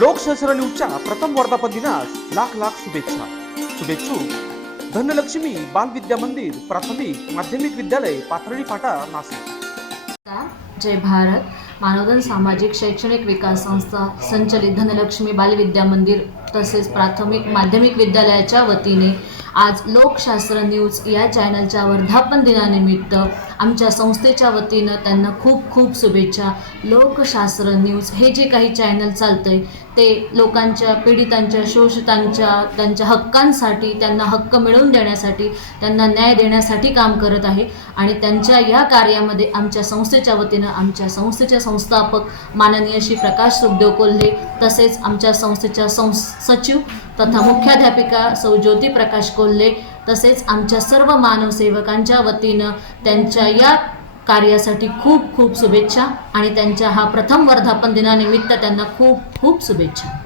लोकशास्त्र न्यूजच्या प्रथम वर्धापन दिनास लाख लाख शुभेच्छा। शुभेच्छुक धनलक्ष्मी बाल विद्या मंदिर प्राथमिक माध्यमिक विद्यालय पाथर्डी फाटा नाशिक। जय भारत। मानवधन सामाजिक शैक्षणिक विकास संस्था संचलित धनलक्ष्मी बाल विद्या मंदिर तसेच प्राथमिक माध्यमिक विद्यालयाच्या वतीने आज लोकशास्त्र न्यूज या चॅनलच्या वर्धापन दिनानिमित्त आमच्या संस्थेच्या वतीनं त्यांना खूप खूप शुभेच्छा। लोकशास्त्र न्यूज हे जे काही चॅनल चालतंय ते लोकांच्या पीडितांच्या शोषितांच्या त्यांच्या हक्कांसाठी त्यांना हक्क मिळवून देण्यासाठी त्यांना न्याय देण्यासाठी काम करत आहे आणि त्यांच्या या कार्यामध्ये आमच्या संस्थेच्या वतीनं आमच्या संस्थेचे संस्थापक माननीय श्री प्रकाश सुखदेव कोल्हे तसेच आमच्या संस्थेच्या सचिव तथा मुख्याध्यापिका सौ ज्योती प्रकाश कोल्हे तसेच आमच्या सर्व मानवसेवकांच्या वतीनं त्यांच्या या कार्यासाठी खूप खूप शुभेच्छा आणि त्यांच्या हा प्रथम वर्धापन दिनानिमित्त त्यांना खूप खूप शुभेच्छा।